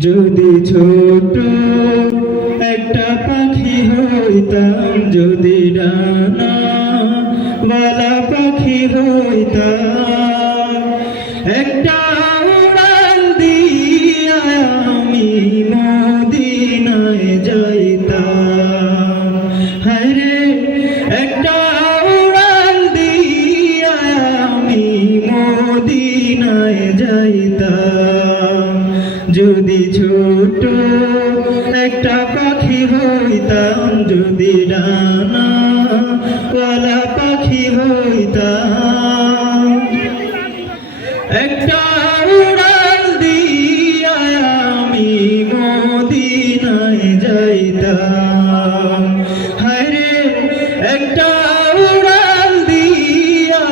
যদি ছোট একটা পাখি হইতাম যদি ডানা বালা পাখি হইতাম যদি ছোট একটা পাখি হইতাম, যদি ডানা পাখি হইতাম। একটা উড়াল দিয়া আমি মদিনায় যাইতাম। হরে একটা উড়াল দিয়া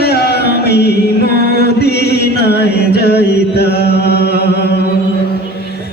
আমি মদিনায় যাইতাম।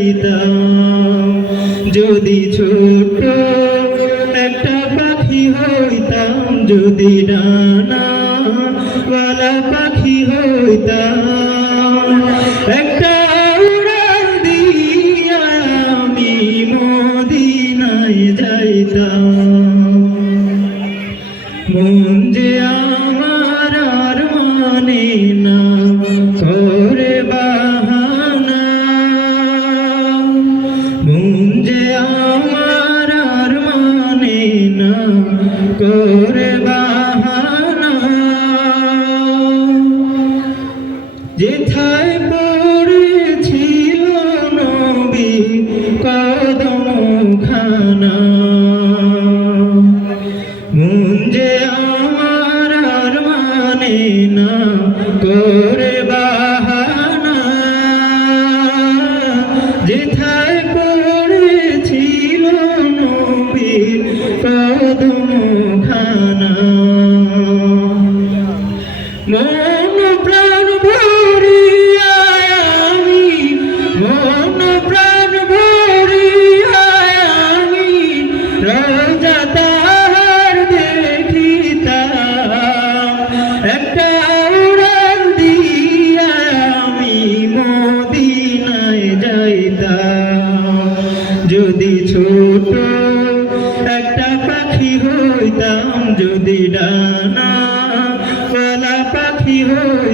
যাইতাম যদি ছোট একটা পাখি হইতাম, যদি ডানা পাখি হইতাম, একটা উড়াল দিয়া আমি মদিনায় যাইতাম। মন যেথায় পড়েছিল নবী কদম খানা মন যে আমার আর মানে না রাজা তাহার দেখিতাম, একটা দিয়া আমি মদিনায় যাইতাম। যদি ছোট একটা পাখি হইতাম, যদি ডানা পালা পাখি হইতাম